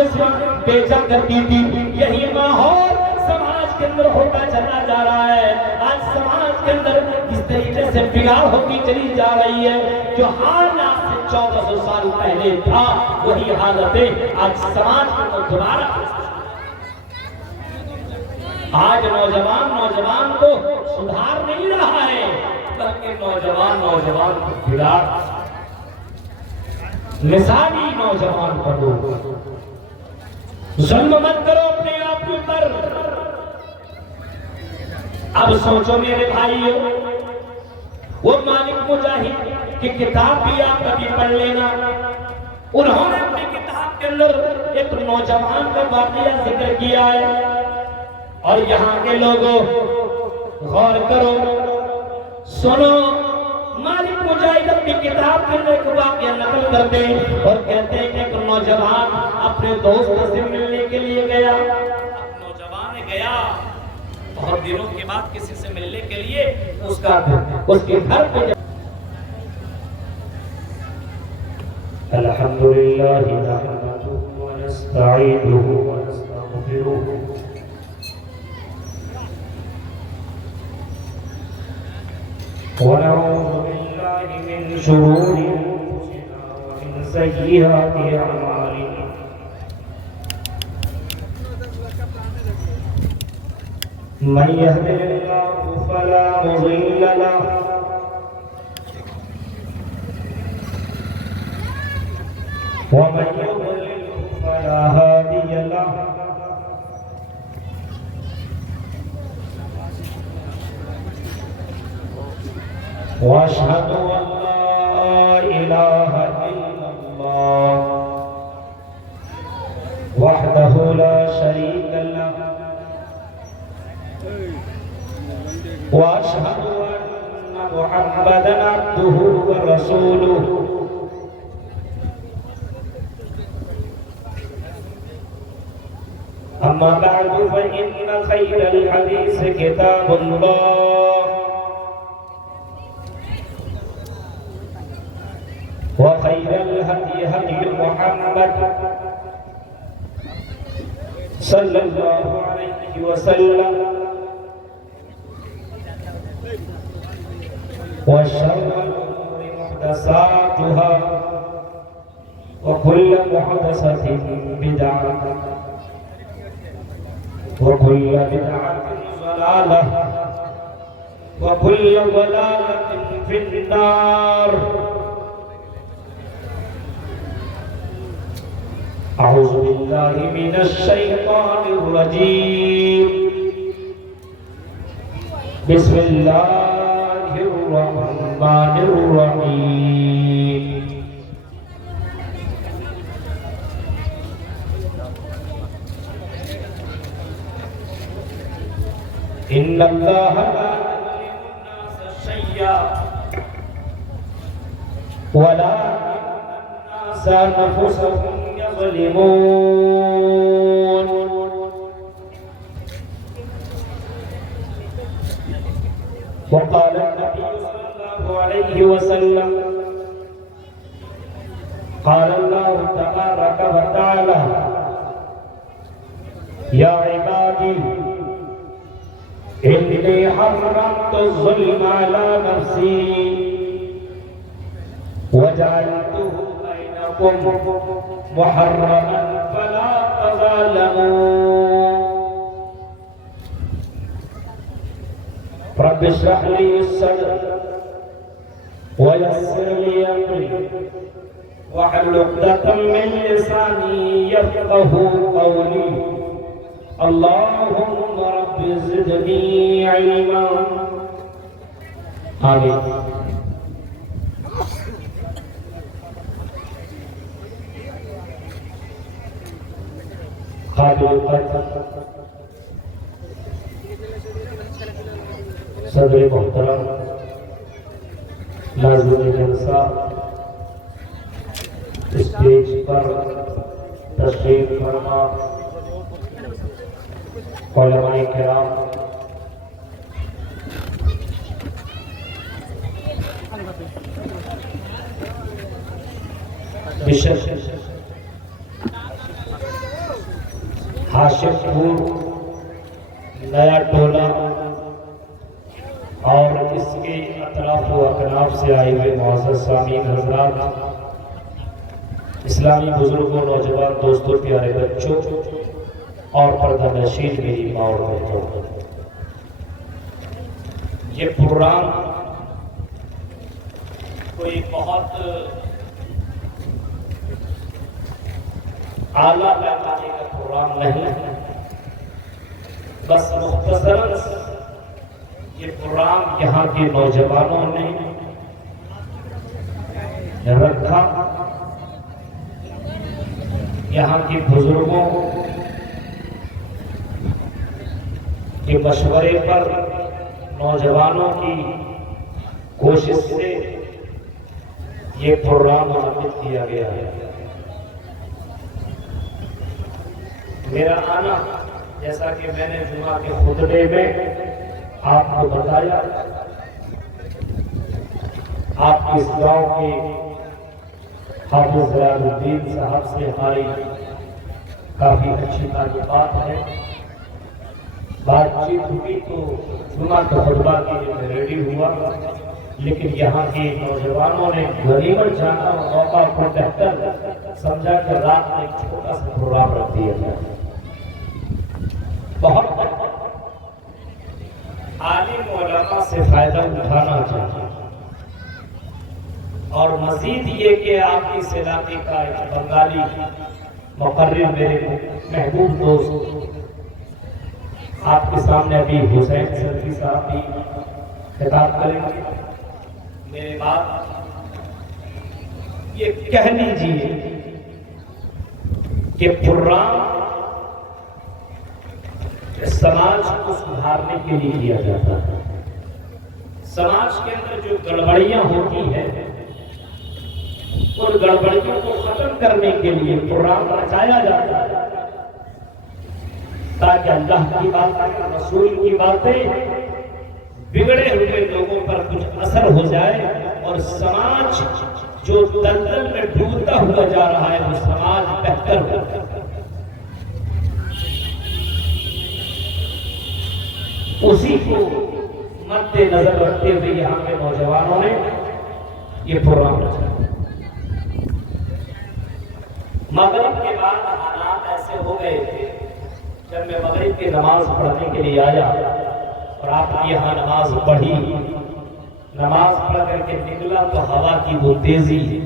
جسم بیچا کرتی تھی. یہی ماحول سماج کے اندر ہوتا چلا جا رہا ہے. آج سماج کے اندر کس طریقے سے بگاڑ ہوتی چلی جا رہی ہے. جو حال آج سے 1400 سال پہلے تھا وہی حالت ہے آج سماج کے اندر دوبارہ. آج نوجوان کو سدھار نہیں رہا ہے بلکہ نوجوان کو بگاڑ. مثالی نوجوان بنو. ظلم مت کرو اپنے آپ کے اوپر. اب سوچو میرے بھائیو, وہ مالک مجاہد کی کتاب بھی آپ کبھی پڑھ لینا. انہوں نے اپنی کتاب کے اندر ایک نوجوان کا واقعہ ذکر کیا ہے. اور یہاں کے لوگوں غور کرو, سنو. مالک مجاہد اپنی کتاب کے اندر ایک واقعہ نقل کرتے ہیں اور کہتے ہیں کہ ایک نوجوان اپنے دوست سے ملنے کے لیے گیا. نوجوان گیا بہت دنوں کے بعد کسی سے ملنے کے لیے اس کے گھر پہ. الحمدللہ نحمدہ ونستعینہ ونستغفرہ ونعوذ باللہ من شرور انفسنا ومن سیئات اعمالنا. من يهده الله فلا مضل له ومن يضلل فلا هادي له. واشهد ان لا اله الا الله وحده لا شريك له واشهد ان محمدا عبده ورسوله. اما بعد فان خير الحديث كتاب الله وخير الهدي هدي محمد صلى الله عليه وسلم وشر الأمور محدثاتها وكل محدثة بدعة وكل بدعة ضلالة وكل ضلالة في النار. أعوذ بالله من الشيطان الرجيم. بسم الله الرحمن الرحيم. إن الله لا يظلم الناس شيئا ولكن الناس أنفسهم يظلمون. وقال النبي صلى الله عليه وسلم قال الله تبارك وتعالى يا عبادي إني حرمت الظلم على نفسي وجعلته بينكم محرما فلا تظالموا. رب اشرح لي صدري ويسر لي أمري واحلل عقدة من لساني يفقهوا قولي. اللهم رب زدني علما. آمين. قابل قدر صدر محترم ناظرین جلسہ اسٹیج پر تشریف فرما علماء کرام ہاشم پور نیا ٹولہ اور اس کے اطراف و اکناف سے آئے ہوئے معزز سامعین حضرات، اسلامی بزرگوں، نوجوان دوستوں، پیارے بچوں اور پردہ نشین میری ماں اور بہنوں، یہ پروگرام کوئی بہت اعلیٰ پیمانے کا پروگرام نہیں، بس مختصراً یہ پروگرام یہاں کے نوجوانوں نے رکھا، یہاں کے بزرگوں کے مشورے پر، نوجوانوں کی کوشش سے یہ پروگرام منعقد کیا گیا ہے۔ میرا آنا، جیسا کہ میں نے جمعہ کے خطبے میں آپ کو بتایا، آپ اس گاؤں کے حافظ ضیاء الدین صاحب سے ہماری کافی اچھی تعلقات ہیں، بات چیت ہوئی تو جمعہ کا خطبہ کے لیے میں ریڈی ہوا، لیکن یہاں کے نوجوانوں نے غنیمت جانا اور موقع کو بہتر سمجھا کہ رات میں ایک چھوٹا سا پروگرام رکھ دیا گیا۔ بہت عالم علماء سے فائدہ اٹھانا چاہیے، اور مزید یہ کہ آپ اس علاقے کا ایک بنگالی مقرر، میرے محبوب دوست، آپ کے سامنے ابھی حسین سرفی صاحب بھی خطاب کریں گے۔ میرے بات یہ کہہ لیجیے کہ پروگرام سماج کو سدھارنے کے لیے کیا جاتا ہے، سماج کے اندر جو گڑبڑیاں ہوتی ہیں ان گڑبڑیوں کو ختم کرنے کے لیے پروگرام رچایا جاتا ہے، تاکہ اللہ کی باتیں، رسول کی باتیں بگڑے ہوئے لوگوں پر کچھ اثر ہو جائے، اور سماج جو دلدل میں ڈوبتا ہوا جا رہا ہے وہ سماج بہتر ہو۔ اسی کو مد نظر رکھتے ہوئے یہاں کے نوجوانوں نے یہ پروگرام رچا۔ مغرب کے بعد حالات ایسے ہو گئے تھے، جب میں مغرب کی نماز پڑھنے کے لیے آیا اور آپ نے یہاں نماز پڑھی، نماز پڑھ کر کے نکلا تو ہوا کی وہ تیزی،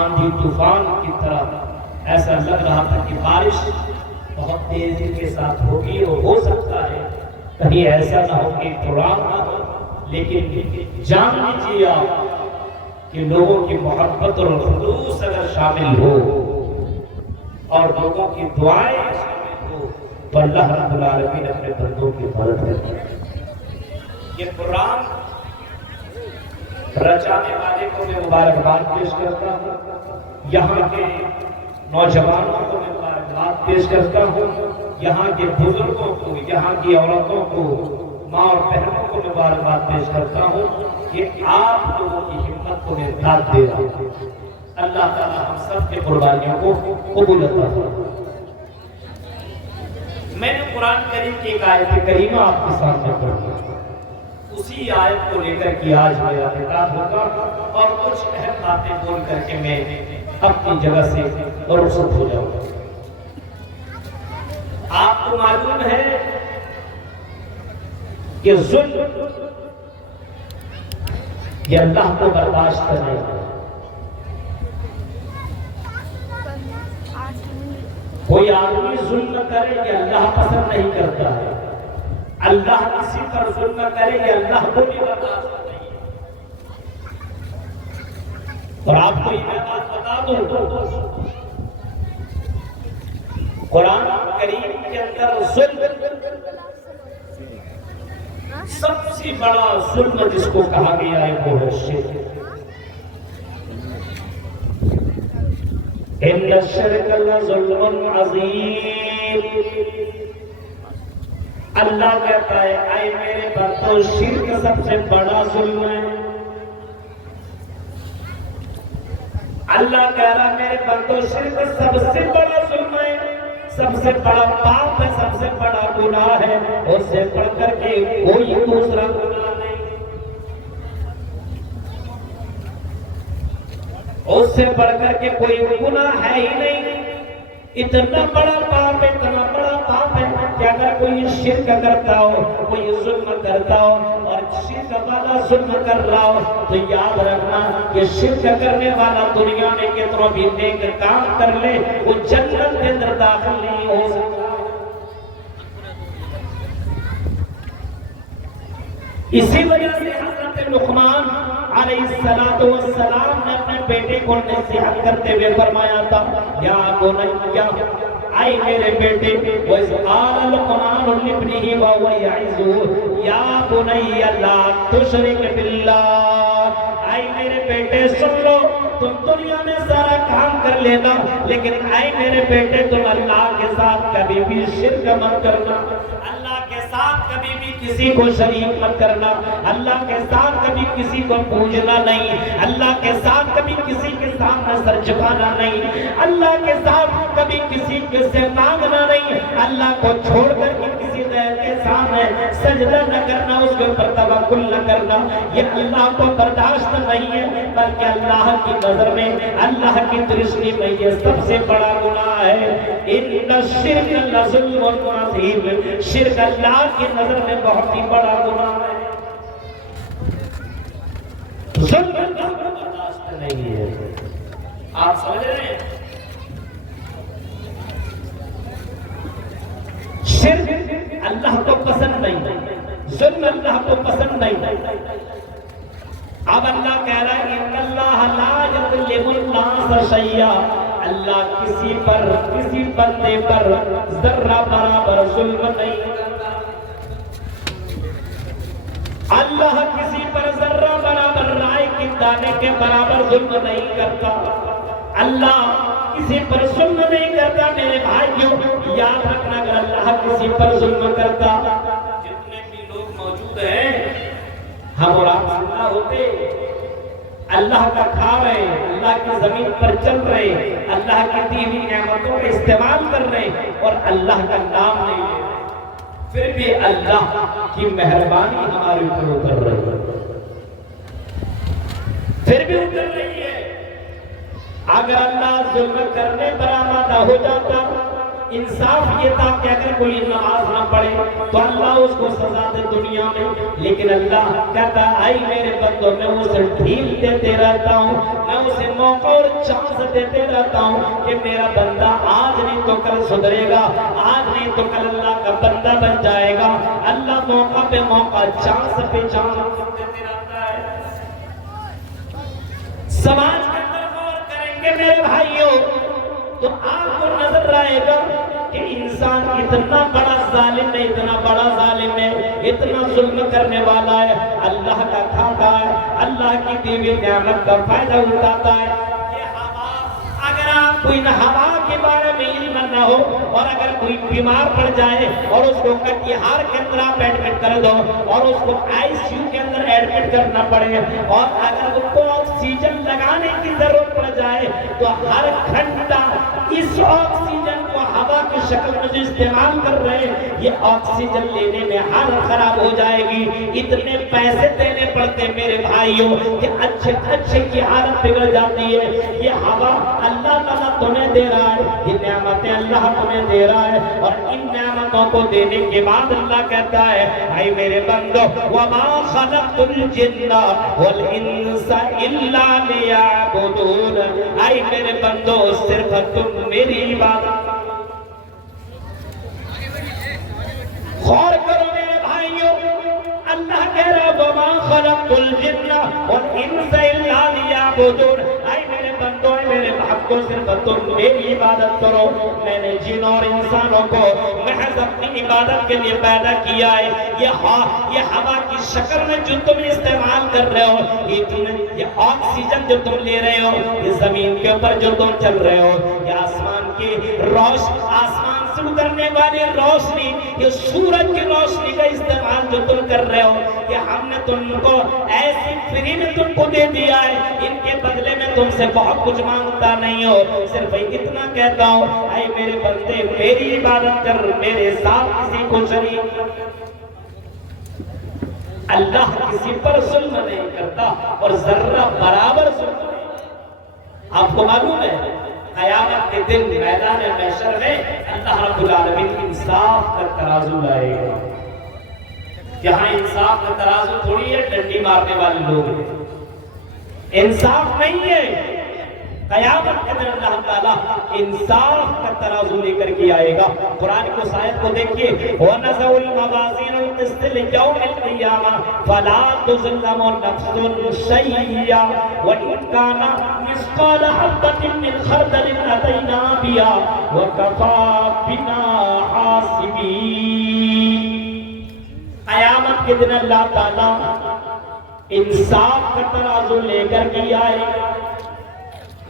آندھی طوفان کی طرح ایسا لگ رہا تھا کہ بارش بہت تیزی کے ساتھ ہوگی، اور ہو سکتا ہے کہیں ایسا نہ ہو کہ پروگرام نہ ہو، لیکن جان لیجیے آپ کہ لوگوں کی محبت اور خلوص اگر شامل ہو اور لوگوں کی دعائیں شامل ہو تو اللہ رب العالمین اپنے بندوں کی مدد کرتا ہے۔ یہ پروگرام رچانے والے کو میں مبارکباد پیش کرتا ہوں، یہاں کے نوجوانوں کو میں مبارکباد پیش کرتا ہوں، یہاں کے بزرگوں کو، یہاں کی عورتوں کو، ماں اور بہنوں کو مبارکباد پیش کرتا ہوں کہ آپ لوگوں کی ہمت کو میں داد دے رہا ہوں۔ اللہ تعالیٰ ہم سب کے قربانیوں کو قبول عطا فرمائے۔ میں نے قرآن کریم کی ایک آیت کریمہ آپ کے سامنے پڑھی، اسی آیت کو لے کر کے آج میرا خطاب ہوگا، اور کچھ اہم باتیں بول کر کے میں اپنی جگہ سے رخصت ہو جاؤں گا۔ آپ کو معلوم ہے کہ ظلم یہ اللہ کو برداشت کرنے ہے۔ کوئی آدمی ظلم کرے یہ اللہ پسند نہیں کرتا ہے، اللہ کسی پر ظلم کرے یہ اللہ کو بھی برداشت نہیں ہے۔ اور آپ کو یہ بات بتا دوں، قرآن کریم کے اندر ظلم، سب سے بڑا ظلم جس کو کہا گیا ہے وہ ہے شرک۔ ان الشرک لظلم عظیم، اللہ کہتا ہے اے میرے بندو شرک سب سے بڑا ظلم ہے۔ اللہ کہہ رہا میرے بندو شرک سب سے بڑا ظلم ہے، سب سے بڑا پاپ ہے، سب سے بڑا گناہ ہے، اس سے بڑھ کر کے کوئی دوسرا گناہ نہیں، اس سے بڑھ کر کے کوئی گناہ ہے ہی نہیں۔ اتنا بڑا پاپ ہے، اتنا بڑا پاپ ہے کہ اگر کوئی شرک کرتا ہو، کوئی ظلم کرتا ہو اور شرک والا ظلم کر رہا ہو تو یاد رکھنا کہ شرک کرنے والا دنیا میں کتنا بھی نیک کام کر لے وہ جنت کے اندر داخل نہیں ہو سکتا۔ اسی وجہ سے حضرت لقمان علیہ السلام نے اپنے بیٹے کو نصیحت کرتے ہوئے فرمایا تھا، یا بنیا، اے میرے بیٹے، وَإِذْ قَالَ لُقْمَانُ لِابْنِهِ وَهُوَ يَعِظُهُ یا بنی لا تشرک باللہ، اے میرے بیٹے سن لو، تم دنیا میں سارا کام کر لینا لیکن اے میرے بیٹے تم اللہ کے ساتھ کبھی بھی شرک مت کرنا، اللہ کے ساتھ کبھی بھی کسی کو شریک مت کرنا، اللہ کے ساتھ کبھی کسی کو پوجنا نہیں، اللہ کے ساتھ کبھی کسی کے سامنے سر جھکانا نہیں، اللہ کے ساتھ کبھی کسی کے سے مانگنا نہیں، اللہ کو چھوڑ کر کے کسی غیر کے سامنے سجدہ نہ کرنا، اس کے اوپر توکل نہ کرنا، یہ اللہ کو برداشت نہیں ہے، بلکہ اللہ کی نظر میں، اللہ کی درشٹی میں یہ سب سے بڑا گناہ ہے۔ ان الشرک لظلم عظیم، شرک اللہ کی نظر میں بہت ہی بڑا گناہ ہے، ظلم اللہ کو برداشت نہیں ہے۔ آپ سمجھ رہے ہیں؟ شرک اللہ کو پسند نہیں، ظلم اللہ کو پسند نہیں۔ اب اللہ کہہ رہا ہے ان اللہ لا یظلم الناس شیئا، اللہ کسی پر، کسی بندے پر ذرہ برابر ظلم نہیں کرتا، اللہ کسی پر ذرہ برابر رائے کے دانے کے برابر ظلم نہیں کرتا، اللہ کسی پر ظلم نہیں کرتا۔ میرے بھائیوں یاد رکھنا، اگر اللہ کسی پر ظلم کرتا، جتنے بھی لوگ موجود ہیں ہم اور آپ زندہ ہوتے، اللہ کا کھا رہے، اللہ کی زمین پر چل رہے، اللہ کی دی ہوئی نعمتوں کا استعمال کر رہے اور اللہ کا نام نہیں لے رہے، پھر بھی اللہ کی مہربانی ہمارے اوپر اتر رہی ہے، پھر بھی اتر رہی ہے۔ اگر اللہ ظلم کرنے پر آمادہ ہو جاتا، انصاف یہ تھا کہ اگر کوئی نماز نہ پڑھے تو اللہ اس کو سزا دے دنیا میں، لیکن اللہ کہتا ہے اے میرے بندوں میں اسے ڈھیل دیتے رہتا ہوں، میں اسے موقع اور چانس دیتے رہتا ہوں کہ میرا بندہ آج نہیں تو کل سدھرے گا، آج نہیں تو کل اللہ کا بندہ بن جائے گا۔ اللہ موقع پہ موقع، چانس پہ چانس دیتے رہتا ہے۔ سماج کے اندر غور کریں گے میرے بھائیوں تو آپ کو نظر آئے گا کہ انسان اتنا بڑا ظالم ہے، اتنا بڑا ظالم ہے، اتنا ظلم کرنے والا ہے، اللہ کا کھاتا ہے، اللہ کی دی ہوئی نعمت کا فائدہ اٹھاتا ہے۔ یہ ہوا، اگر آپ کوئی ہوا کے بارے میں علم نہ ہو اور اگر کوئی بیمار پڑ جائے اور اس کو کٹیہار کے اندر آپ ایڈمٹ کر دو اور اس کو ICU کے اندر ایڈمٹ کرنا پڑے اور اگر اس کو آکسیجن لگانے کی ضرورت پڑ جائے تو ہر گھنٹہ اس آکسیجن کو ہوا کی شکل میں جو استعمال کر رہے ہیں، یہ آکسیجن لینے میں حالت خراب ہو جائے گی، اتنے پیسے دینے پڑتے میرے بھائیوں کہ اچھے کی حالت بگڑ جاتی ہے۔ یہ ہوا اللہ تعالیٰ تمہیں دے رہا ہے، یہ نعمتیں اللہ تمہیں دے رہا ہے اور ان نعمتوں کو دینے کے بعد اللہ کہتا ہے اے میرے بندو وما خلقت الجن والانس الا لیعبدون، اے میرے بندو صرف تم میری عبادت۔ غور کرو میرے بھائیوں، اللہ کہہ رہا وما خلقت الجن والانس الا لیعبدون، اے میرے بندو، اے میرے بھائیوں صرف تم میری عبادت کرو۔ میں نے جن اور انسانوں کو محض اپنی عبادت کے لیے پیدا کیا ہے۔ یہ ہوا کی شکل میں جو تم استعمال کر رہے ہو، یہ آکسیجن جو تم لے رہے ہو، یہ زمین کے اوپر جو تم چل رہے ہو، یہ آسمان کی روشنی، آسمان سے اترنے چمکنے والی روشنی، یہ سورج کی روشنی کا استعمال جو تم کر رہے ہو، کہ ہم نے تم کو ایسی فری میں تم کو دے دیا ہے، ان کے بدلے میں تم سے بہت کچھ مانگتا نہیں ہو، صرف اتنا کہتا ہوں اے میرے بندے میری عبادت کر، میرے ساتھ کسی کو شریک نہ کر۔ اللہ کسی پر ظلم نہیں کرتا اور ذرہ برابر ظلم نہیں کرتا۔ آپ کو معلوم ہے قیامت کے دن میدان محشر میں اللہ رب العالمین انصاف کا ترازو لائے گا۔ یہاں انصاف کا ترازو تھوڑی ہے ڈنڈی مارنے والے لوگ ہیں، انصاف نہیں ہے۔ قیامت کے دن اللہ تعالیٰ انصاف کا ترازو لے کر کے آئے گا۔ قرآن کو آیت کو دیکھیے، وَنَزَعُ الْمَوَازِينَ الْقِسْطَ لِيَوْمِ الْقِيَامَةِ فَلَا تُظْلَمُ نَفْسٌ شَيْئًا وَإِنْ كَانَ مِثْقَالَ حَبَّةٍ مِّنْ خَرْدَلٍ أَتَيْنَا بِهَا وَكَفَىٰ بِنَا حَاسِبِينَ۔ قیامت کے دن اللہ تعالیٰ انصاف کا ترازو لے کر کے آئے گا۔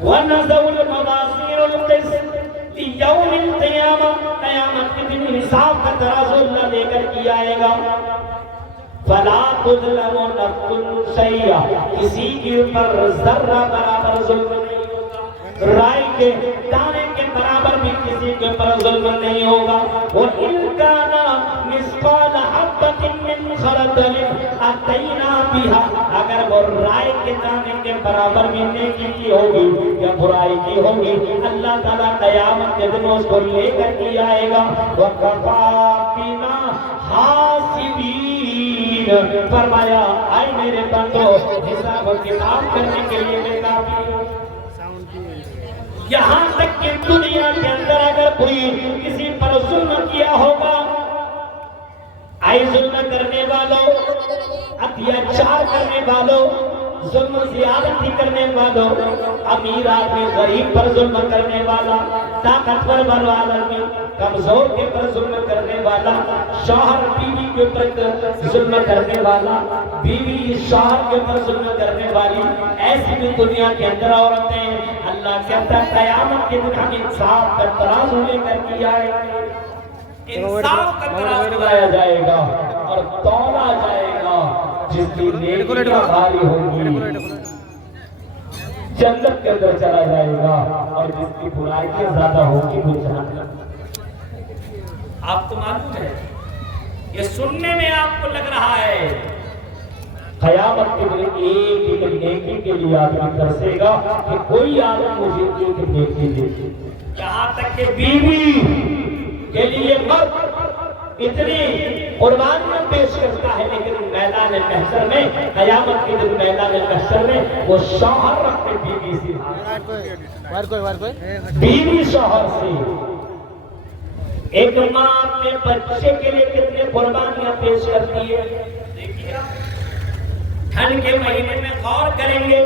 وَنَزَعُ الْمَوَازِينَ الْقِسْطَ لِيَوْمِ الْقِيَامَةِ، قیامت کے دن انصاف کا ترازو اللہ لے کر کے آئے گا۔ فَلَا تُظْلَمُ نَفْسٌ شَيْئًا، کسی کے اوپر ذرہ برابر ظلم نہیں ہوگا، رائی کے دانے کے برابر بھی کسی کے اوپر ظلم نہیں ہوگا۔ وَإِنْ كَانَ مِثْقَالَ حَبَّةٍ مِّنْ خَرْدَلٍ أَتَيْنَا بِهَا، اگر وہ رائی کے دانے کے برابر بھی نیکی کی ہوگی یا برائی کی ہوگی، اللہ تعالیٰ قیامت کے دن اس کو لے کر کے آئے گا۔ وَكَفَىٰ بِنَا حَاسِبِينَ، فرمایا اے میرے بندو حساب و کتاب کرنے کے لیے میں کافی ہوں۔ یہاں تک کہ دنیا کے اندر اگر کوئی کسی پر ظلم کیا ہوگا، اے ظلم کرنے والوں، اتیاچار کرنے والوں، ظلم زیادتی کرنے والوں، امیر آدمی غریب پر ظلم کرنے والا، طاقتور والا آدمی کمزور کے پر ظلم کرنے والا، شوہر بیوی کے اوپر ظلم کرنے والا، بیوی شوہر کے اوپر ظلم کرنے والی، ایسی بھی دنیا کے اندر عورتیں، اللہ کہتا ہے قیامت کے دن ہم انصاف کا ترازو لے کر کے آئیں گے، انصاف کا ترازو لایا جائے گا اور تولا جائے گا، جس کی نیکیاں بھاری ہوگی جنت کے اندر چلا جائے گا اور جس کی برائیاں زیادہ ہوگی وہ جہنم۔ آپ کو معلوم ہے یہ سننے میں آپ کو لگ رہا ہے، قیامت کے دن ایک نیکی کے لیے آدمی ترسے گا کہ کوئی آدمی مجھے ایک نیکی دے، یہاں تک کہ بیوی کے لیے مرد اتنی قربانیاں پیش کرتا ہے، لیکن میدان محشر میں قیامت کے دن میدان محشر میں وہ شوہر اپنے بیوی سے، بیوی شوہر سے، ایک ماں اپنے بچے کے لیے کتنے قربانیاں پیش کرتی ہے۔ دیکھیے ٹھنڈ کے مہینے میں غور کریں گے،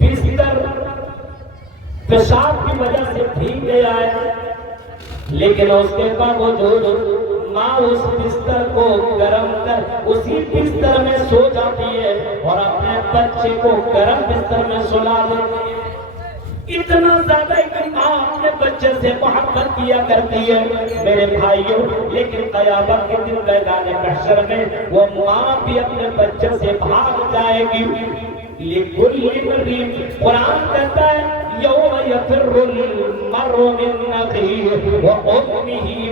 بستر پیشاب کی وجہ سے بھیگ گیا ہے، لیکن اس کے باوجود ماں اس بستر کو گرم کر اسی بستر میں سو جاتی ہے اور اپنے بچے کو گرم بستر میں سلا دیتی ہے۔ اتنا زیادہ ایک ماں اپنے بچے سے محبت کیا کرتی ہے میرے بھائیوں، لیکن قیامت کے دن میدان محشر میں وہ ماں بھی اپنے بچے سے بھاگ جائے گی۔ لِكُلِّ امْرِئٍ، قرآن کہتا ہے یوم یفر المرء من اخیہ وامہ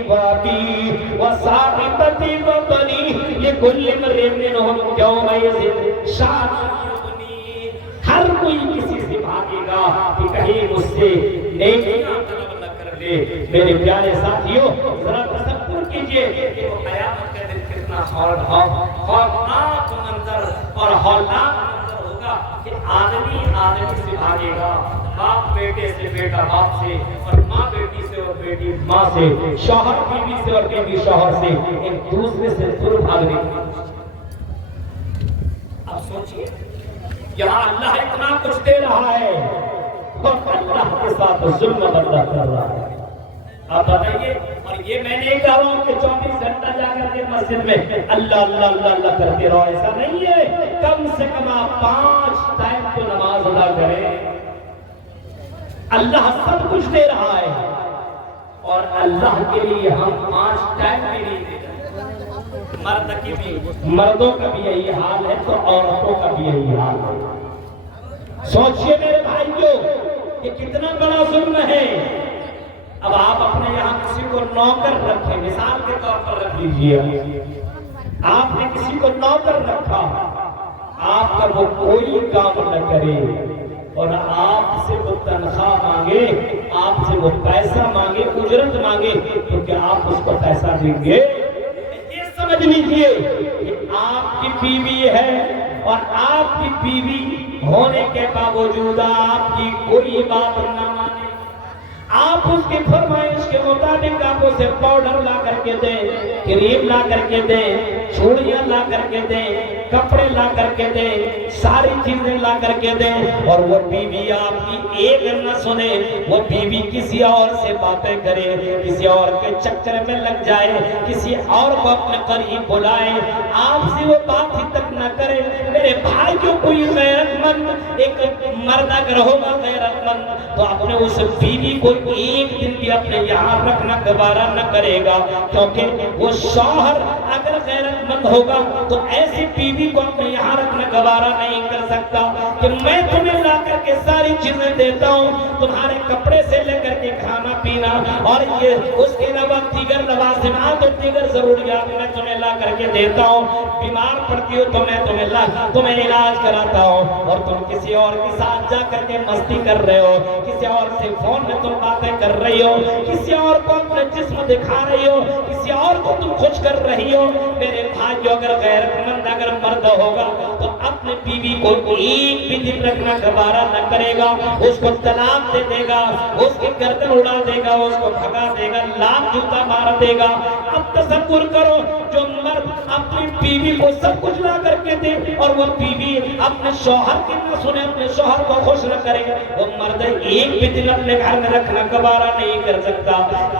وابیہ وصاحبتہ وبنیہ لِكُلِّ امْرِئٍ مِّنْهُمْ یومئذ شأن یغنیہ، ہر کوئی کسی سے بھاگے گا کہ کہیں مجھ سے نیکیاں طلب نہ کر لے۔ میرے پیارے ساتھیوں ذرا تصور کیجئے کہ وہ قیامت کا دن کتنا خوفناک منظر اور ہولناک منظر ہوگا کہ آدمی آدمی سے بھاگے گا، باپ بیٹے سے، بیٹا باپ سے، اور ماں بیٹی سے اور بیٹی ماں سے، شوہر بیوی سے اور بیوی شوہر سے، ایک دوسرے سے دور بھاگنے کی۔ اب سوچئے یہاں اللہ اتنا کچھ دے رہا ہے اور اللہ کے ساتھ ظلم بندہ کر رہا ہے۔ آپ بتائیے، اور یہ میں نہیں کہہ رہا ہوں کہ 24 گھنٹہ جا کر کے مسجد میں اللہ اللہ اللہ اللہ کرتے رہو، ایسا نہیں ہے، کم سے کم آپ 5 ٹائم تو نماز ادا کریں۔ اللہ سب کچھ دے رہا ہے اور اللہ کے لیے ہم 5 ٹائم بھی نہیں دے رہے. مرد کی بھی، مردوں کا بھی یہی حال ہے تو عورتوں کا بھی یہی حال ہے. سوچئے میرے بھائیوں کہ کتنا بڑا ظلم ہے. اب آپ اپنے یہاں کسی کو نوکر رکھیں، مثال کے طور پر رکھ لیجئے، آپ نے کسی کو نوکر رکھا، آپ کا وہ کوئی کام نہ کرے اور آپ سے وہ تنخواہ مانگے، آپ سے وہ پیسہ مانگے، اجرت مانگے، تو کیا آپ اس کو پیسہ دیں گے؟ یہ سمجھ لیجئے کہ آپ کی بیوی ہے اور آپ کی بیوی ہونے کے باوجود آپ کی کوئی بات نہ مانے، آپ اس کی فرمائش کے مطابق آپ اسے پاؤڈر لا کر کے دیں، کریم لا کر کے دیں، چوڑیاں لا کر کے دیں، کپڑے لا کر کے دیں، ساری چیزیں لا کر کے دیں، اور وہ بیوی آپ کی ایک نہ سنے، وہ بیوی کسی اور سے باتیں کرے، کسی اور کے چکر میں لگ جائے، کسی اور کو اپنے قریب بلائے، آپ سے وہ بات ہی تک نہ کرے. میرے بھائی جو کوئی غیرت مند ایک مرد اگر ہوگا غیرت مند تو اپنے اس بیوی کو ایک دن بھی اپنے یہاں رکھنا گوارا نہ کرے گا، کیونکہ وہ شوہر اگر غیرت مند ہوگا تو ایسی بیوی کو اپنے یہاں رکھنا گوارا نہیں کر سکتا کہ میں تمہیں لا کر کے ساری چیزیں دیتا ہوں، تمہارے کپڑے سے لے کر کے کھانا پینا اور یہ اس کے علاوہ دیگر لوازمات اور دیگر ضروریات میں تمہیں لا کر کے دیتا ہوں، بیمار پڑتی ہو تو میں تمہیں علاج کراتا ہوں، اور تم کسی اور کے ساتھ جا کر کے مستی کر رہے ہو، کسی اور سے فون میں تم باتیں کر رہی ہو، کسی اور کو اپنا جسم دکھا رہی ہو، کسی اور کو تم خوش کر رہی ہو. میرے بھائی جو اگر غیرت مند اگر مرد ہوگا تو اپنے بیوی کو ایک بھی دن رکھنا گوارا نہ کرے گا، اس کو طلاق دے دے گا، اس کی گردن اڑا دے گا، اس کو بھگا دے گا، لاکھ جوتا مار دے گا. اب تصور کرو جو مرد اپنی بیوی کو سب کچھ لا کر کے دے اور وہ بیوی اپنے شوہر کی نہ سنے، اپنے شوہر کو خوش نہ کرے، وہ مرد ایک بھی دن اپنے گھر میں رکھنا گوارا نہیں کر سکتا.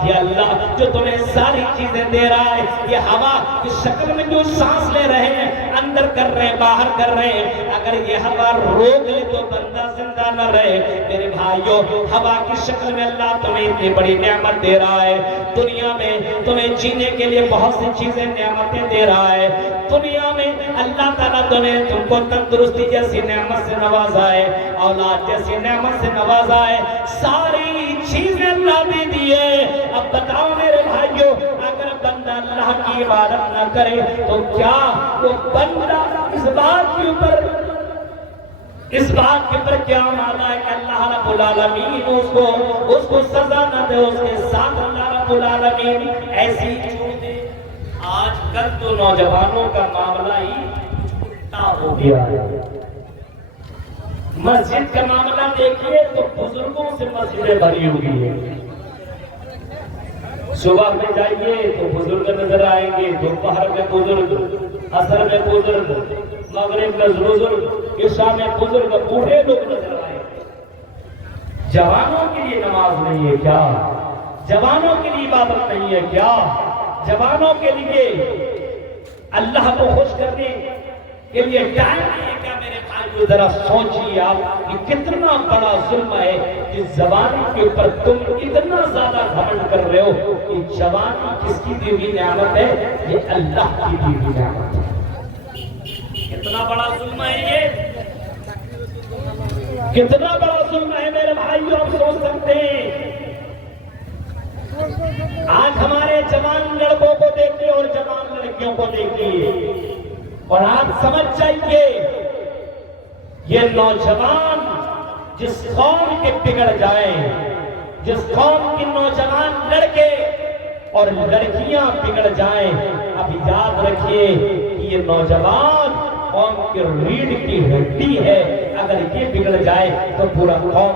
یہ اللہ جو تمہیں ساری چیزیں دے رہا ہے، یہ ہوا کی شکل میں جو سانس لے رہے ہیں، اندر کر رہے ہیں، باہر کر رہے ہیں، اگر یہ ہوا روک لے تو بندہ زندہ نہ رہے. میرے بھائیوں ہوا کی شکل میں اللہ تمہیں اتنی بڑی نعمت دے رہا ہے. دنیا میں تمہیں جینے کے لیے بہت سی چیزیں نعمتیں دے رہا ہے. دنیا میں اللہ تعالیٰ تم کو تندرستی جیسی نعمت سے نوازا ہے، اولاد جیسی نعمت سے نوازا ہے، ساری چیزیں اللہ نے دی ہے. اب بتاؤ میرے بھائیوں اگر بندہ اللہ کی عبادت نہ کرے تو کیا وہ بندہ اس بات کے اوپر کیا مانا ہے کہ اللہ رب العالمین اس کو سزا نہ دے، اس کے ساتھ اللہ رب العالمین ایسی چھوڑ دے. آج کل تو نوجوانوں کا معاملہ ہی الٹا ہو گیا ہے. مسجد کا معاملہ دیکھیے تو بزرگوں سے مسجدیں بھری ہوئی ہیں. صبح میں جائیے تو بزرگ نظر آئیں گے، دوپہر میں بزرگ، عصر میں بزرگ، مغرب میں بزرگ، عشاء میں بزرگ، بوڑھے لوگ نظر آئیں گے. جوانوں کے لیے نماز نہیں ہے کیا؟ جوانوں کے لیے عبادت نہیں ہے کیا؟ جوانوں کے لیے اللہ کو خوش کرنے کے لیے ٹائم نہیں ہے کیا؟ میرے بھائیو ذرا سوچیے آپ کہ کتنا بڑا ظلم ہے کہ زبان کے اوپر تم اتنا زیادہ گھمنڈ کر رہے ہو کہ جوانی کس کی دی ہوئی نعمت ہے؟ یہ اللہ کی دی ہوئی نعمت ہے. کتنا بڑا ظلم ہے یہ، کتنا بڑا ظلم ہے میرے بھائیو. آپ سوچ سکتے ہیں آج ہمارے جوان لڑکوں کو دیکھیے اور جوان لڑکیوں کو دیکھیے اور آپ سمجھ جائیے یہ نوجوان جس قوم کے بگڑ جائیں، جس قوم کے نوجوان لڑکے اور لڑکیاں بگڑ جائیں، اب یاد رکھیے کہ یہ نوجوان قوم کی ریڑھ کی ہڈی ہے. اگر یہ بگڑ جائے تو پورا قوم.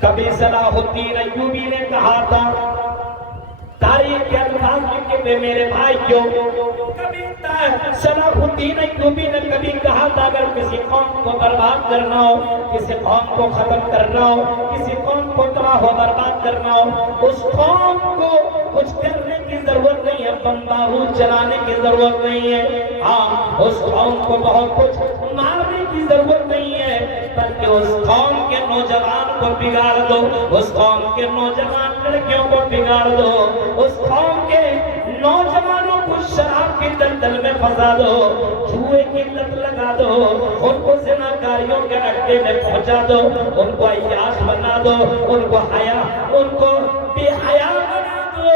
کبھی صلاح الدین ایوبی نے کہا تھا، تاریخ کے الفاظ لکھے تھے میرے بھائیوں، کبھی صلاح الدین ایوبی نے کبھی کہا تھا اگر کسی قوم کو برباد کرنا ہو، کسی قوم کو ختم کرنا ہو، کسی قوم کو تباہ و برباد کرنا ہو، اس قوم کو کچھ کرنے کی ضرورت نہیں ہے، بم بارود چلانے کی ضرورت نہیں ہے، ہاں اس قوم کو بہت کچھ مارنے کی ضرورت نہیں ہے، بلکہ اس قوم کے نوجوان کو بگاڑ دو، اس قوم کے نوجوان لڑکیوں کو بگاڑ دو، اس قوم کے نوجوانوں کو شراب کی دلدل میں پھنسا دو، جوئے کی لت لگا دو، ان کو زناکاریوں کے اڈے میں پہنچا دو، ان کو عیاش بنا دو، ان کو حیا، ان کو بے حیا بنا دو۔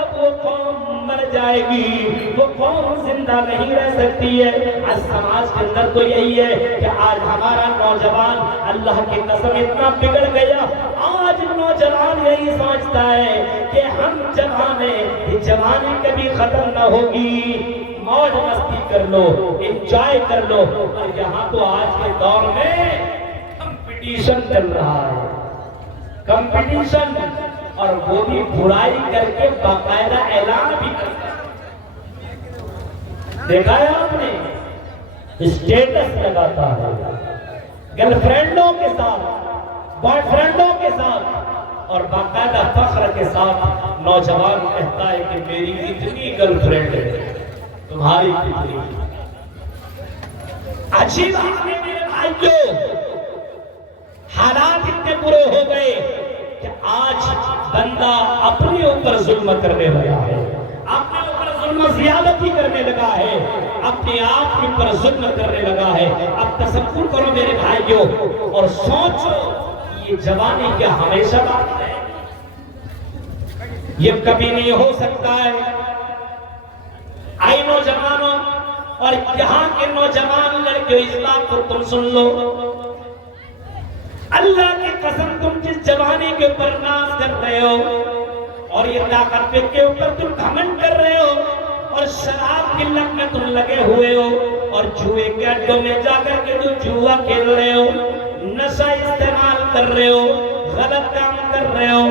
اب وہ قوم مر جائے گی، وہ قوم زندہ نہیں رہ سکتی ہے۔ آج سماج کے اندر تو یہی ہے کہ آج ہمارا نوجوان اللہ کی قسم اتنا بگڑ گیا، آج نوجوان یہی سمجھتا ہے کہ ہم جوان ہیں، یہ جوانی کبھی ختم نہ ہوگی، موج مستی کر لو، انجوائے کر لو۔ اور یہاں تو آج کے دور میں کمپٹیشن چل رہا ہے، کمپٹیشن، اور وہ بھی برائی کر کے باقاعدہ اعلان بھی کرتا ہے۔ دیکھا ہے آپ نے، اسٹیٹس لگاتا ہے گرل فرینڈوں کے ساتھ، بوائے فرینڈوں کے ساتھ، اور باقاعدہ فخر کے ساتھ نوجوان کہتا ہے کہ میری اتنی گرل فرینڈ ہے، تمہاری کتنی۔ عجیب بات ہے میرے بھائیوں، حالات اتنے برے ہو گئے کہ آج بندہ اپنے اوپر ظلم کرنے لگا ہے، اپنے اوپر ظلم زیادتی کرنے لگا ہے، اپنے آپ کے اوپر ظلم کرنے لگا ہے۔ اب تصور کرو میرے بھائیوں اور سوچو، یہ جوانی کیا ہمیشہ بات ہے؟ یہ کبھی نہیں ہو سکتا ہے۔ آئی نوجوانوں اور یہاں کے نوجوان لڑکیوں، اس بات کو تم سن لو، اللہ کی قسم تم جس جوانی کے اوپر ناز کر رہے ہو اور یہ طاقت کے اوپر تم گھمنڈ کر رہے ہو اور شراب کی لت میں تم لگے ہوئے ہو اور جوئے کے اڈوں میں جا کر کے تم جوا کھیل رہے ہو، نشہ استعمال کر رہے ہو، غلط کام کر رہے ہو،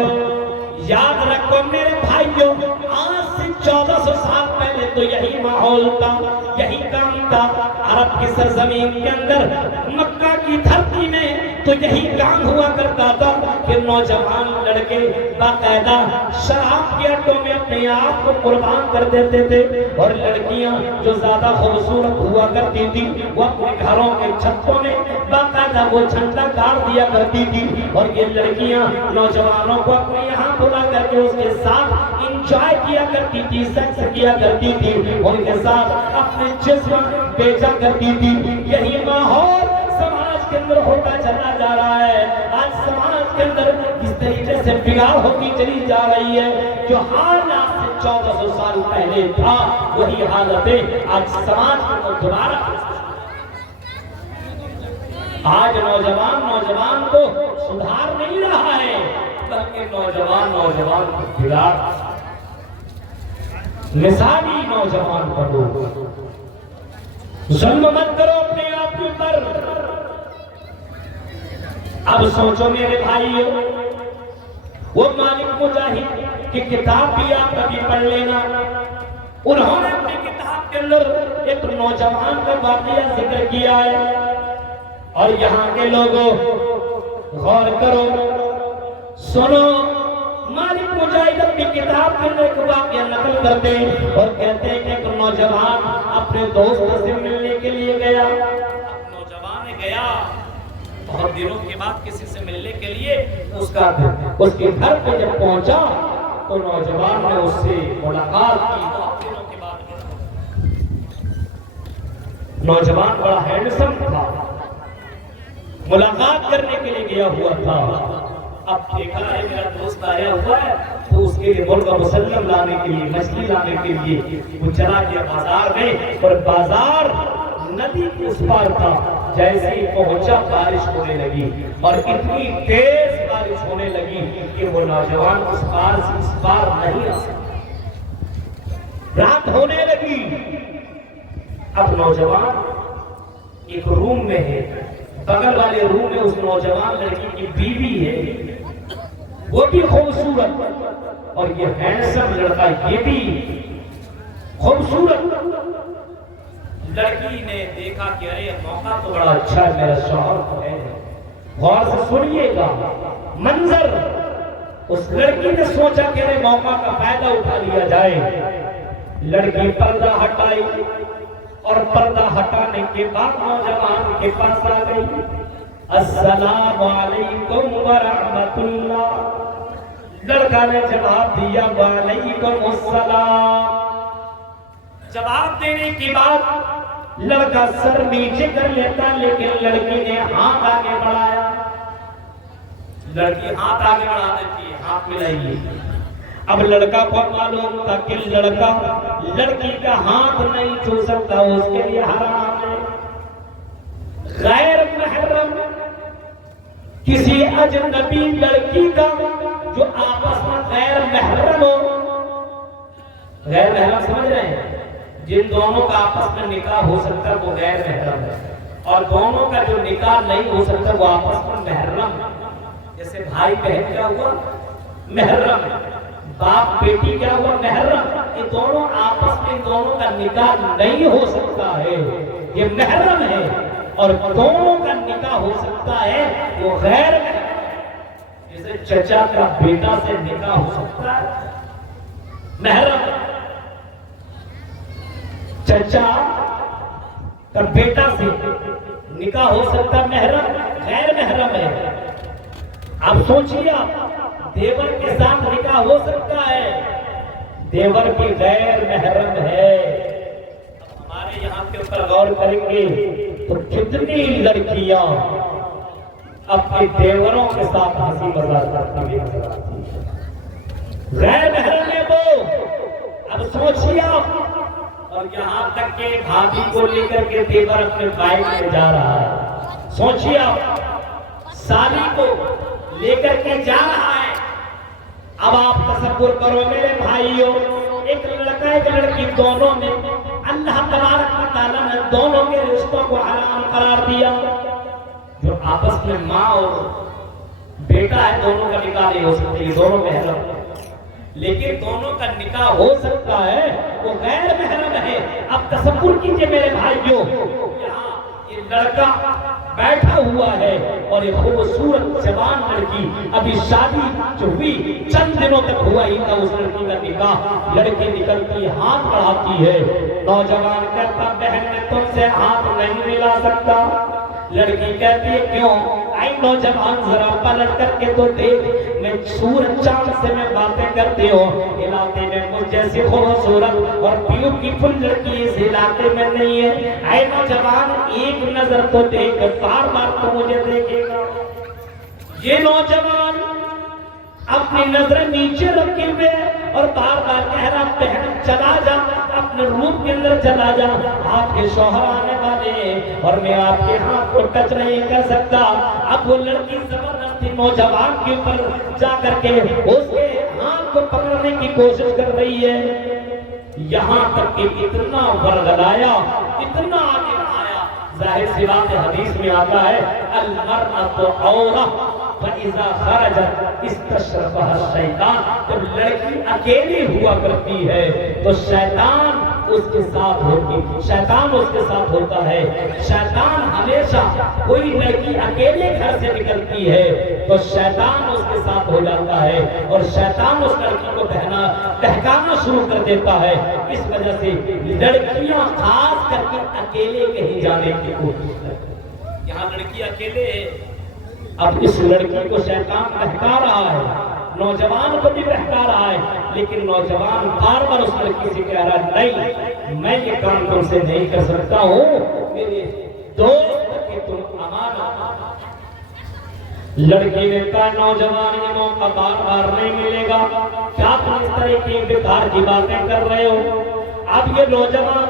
یاد رکھو میرے بھائیوں، آج سے 1400 سال پہلے تو یہی ماحول تھا، یہی کام تھا۔ عرب کی سرزمین کے اندر، مکہ کی دھرتی میں تو یہی کام ہوا کرتا تھا کہ نوجوان لڑکے باقاعدہ شراب کے اڈوں میں اپنے آپ کو قربان کر دیتے تھے، اور لڑکیاں جو زیادہ خوبصورت ہوا کرتی تھی وہ اپنے گھروں کے چھتوں میں باقاعدہ وہ جھنڈا گاڑ دیا کرتی تھی، اور یہ لڑکیاں نوجوانوں کو اپنے یہاں بلا کر کے اس کے ساتھ انجوائے کیا کرتی تھی، سیکس کیا کرتی تھی، ان کے ساتھ اپنے جسم بیچا کرتی تھی۔ یہی ماحول سماج کے اندر ہوتا چلا جا رہا ہے۔ آج سماج کے اندر اس طریقے سے بگاڑ ہوتی چلی جا رہی ہے، جو حال آج سے 1400 سال پہلے تھا وہی حالتیں آج سماج کے اندر دوبارہ۔ آج نوجوان کو سدھار نہیں رہا ہے، بلکہ نوجوان کو بگاڑ۔ مثالی نوجوان بنو، ظلم مت کرو اپنے آپ کے اوپر۔ اب سوچو میرے بھائیو، وہ مالک مجاہد کی کتاب بھی آپ کبھی پڑھ لینا، انہوں نے اپنی کتاب کے اندر ایک نوجوان کا واقعہ ذکر کیا ہے، اور یہاں کے لوگوں غور کرو، سنو۔ مالک مجاہد اپنی کتاب کے اندر ایک واقعہ نقل کرتے ہیں اور کہتے ہیں کہ ایک نوجوان اپنے دوست سے ملنے کے لیے گیا۔ نوجوان گیا بہت دنوں کے بعد کسی سے ملنے کے لیے، اس کے گھر پہ جب پہنچا تو نوجوان نے اس سے ملاقات کی۔ بہت دنوں کے بعد نوجوان بڑا ہینڈسم تھا، ملاقات کرنے کے لیے گیا ہوا تھا۔ اب دیکھا ہے میرا دوست آیا ہوا ہے تو اس کے لیے مرغا مسلم لانے کے لیے، مچھلی لانے کے لیے وہ چلا گیا بازار میں، اور بازار ندی کے اس پار تھا۔ جیسے ہی پہنچا بارش ہونے لگی، اور اتنی تیز بارش ہونے لگی کہ وہ نوجوان اس پار سے اس پار نہیں آ سکا۔ رات ہونے لگی، اب نوجوان ایک روم میں ہے، بغل والے روم میں اس نوجوان لڑکی کی بیوی ہے، وہ بھی خوبصورت، اور یہ ہینڈسم لڑکا یہ بھی خوبصورت۔ لڑکی نے دیکھا کہ ارے موقع تو بڑا اچھا ہے، میرا شوہر تو ہے۔ غور سے سنیے گا منظر، اس لڑکی نے سوچا کہ ارے موقع کا فائدہ اٹھا لیا جائے۔ لڑکی پردہ ہٹائی، اور پردہ ہٹانے کے بعد نوجوان کے پاس آ گئی۔ السلام علیکم ورحمۃ اللہ. لڑکا نے جواب دیا وعلیکم السلام. جواب دینے کے بعد لڑکا سر نیچے کر لیتا لیکن لڑکی نے ہاتھ آگے بڑھایا. لڑکی ہاتھ آگے بڑھا دیتی ہے, ہاتھ ملائیے. اب لڑکا کو معلوم تھا کہ لڑکا لڑکی کا ہاتھ نہیں چھو سکتا, اس کے لیے حرام ہے. غیر محرم کسی اجنبی لڑکی کا جو آپس میں غیر محرم ہو, غیر محرم سمجھ رہے ہیں, جن دونوں کا آپس میں نکاح ہو سکتا ہے وہ غیر محرم ہے, اور دونوں کا جو نکاح نہیں ہو سکتا وہ آپس میں محرم. جیسے بھائی بہن کیا ہوا محرم, باپ بیٹی کیا ہوا محرم. یہ دونوں آپس میں دونوں کا نکاح نہیں ہو سکتا ہے, یہ محرم ہے. اور دونوں کا نکاح ہو سکتا ہے وہ غیر محرم. جیسے چچا کا بیٹا سے نکاح ہو سکتا ہے محرم, چچا کا بیٹا سے نکاح ہو سکتا ہے محرم, غیر محرم ہے. اب سوچیے دیور کے ساتھ نکاح ہو سکتا ہے, دیور بھی غیر محرم ہے. ہمارے یہاں کے اوپر غور کریں گے تو کتنی لڑکیاں اپنے دیوروں کے ساتھ ہنسی مذاق کرتی ہیں, غیر محرم ہے وہ. اب سوچیے آپ, اور یہاں تک کہ بھابھی کو لے کر کے دیور اپنے بائک میں جا رہا ہے. سوچیے آپ سالی کو لے کر کے جا رہا ہے. اب آپ تصور کرو میرے بھائیوں, ایک لڑکا ایک لڑکی دونوں میں اللہ تبارک و تعالیٰ نے دونوں کے رشتوں کو حرام قرار دیا. جو آپس میں ماں اور بیٹا ہے دونوں کا نکاح نہیں ہو سکتا, یہ دونوں محرم ہے. لیکن دونوں کا نکاح ہو سکتا ہے وہ غیر محرم ہے. اب تصور کیجئے میرے بھائیوں, یہاں یہ لڑکا بیٹھا ہوا ہے اور یہ خوبصورت جوان لڑکی, ابھی شادی جو ہوئی چند دنوں تک ہوا ہی تھا اس لڑکی کا نکاح. لڑکی نکلتی ہاتھ بڑھاتی ہے, نوجوان کہتا بہن میں تم سے ہاتھ نہیں ملا سکتا. لڑکی کہتی ہے کیوں؟ اے نوجوان ذرا پلٹ کر کے تو دیکھ, میں سورج چاند سے میں باتیں کرتی ہوں, علاقے میں مجھ جیسی خوبصورت اور بیوٹیفل لڑکی اس علاقے میں نہیں ہے. اے نوجوان ایک نظر تو دیکھ, بار بار تو مجھے دیکھے گا. یہ نوجوان اپنی نظریں نیچے رکھے ہوئے اور بار بار کہہ رہا بہن چلا جا, اپنے روم کے اندر چلا جا, آپ کے شوہر آنے والے ہیں اور میں آپ کے ہاتھ کو ٹچ نہیں کر سکتا. اب وہ لڑکی زبردستی نوجوان کے اوپر جا کر کے اس کے ہاتھ کو پکڑنے کی کوشش کر رہی ہے. یہاں تک کہ اتنا ورغلایا, اتنا آگے آیا. ظاہر سی بات حدیث میں آتا ہے المرأة عورہ فَإِذَا خَرَجَتْ اسْتَشْرَفَهَا الشَّيْطَانُ. جب لڑکی اکیلی ہوا کرتی ہے تو شیطان اس کے ساتھ ہوتی, شیطان اس کے ساتھ ہوتا ہے. شیطان ہمیشہ کوئی لڑکی اکیلے گھر سے نکلتی ہے تو شیطان اس کے ساتھ ہو جاتا ہے اور شیطان اس لڑکی کو بہکانا شروع کر دیتا ہے. اس وجہ سے لڑکیاں خاص کر کے اکیلے کہیں جانے کی کوشش کرتی ہیں. یہاں لڑکی اکیلے ہے, اب اس لڑکی کو شیطان بہکا رہا ہے, نوجوان کو بھی بہکا رہا ہے, لیکن نوجوان بار بار اس لڑکی سے کہہ رہا ہے نہیں میں یہ کام تم سے نہیں کر سکتا ہوں, میرے دوست کہ تم امانت. لڑکی نے کہا نوجوان یہ موقع بار بار نہیں ملے گا, کیا تم اس طرح کی بیکار کی باتیں کر رہے ہو. اب یہ نوجوان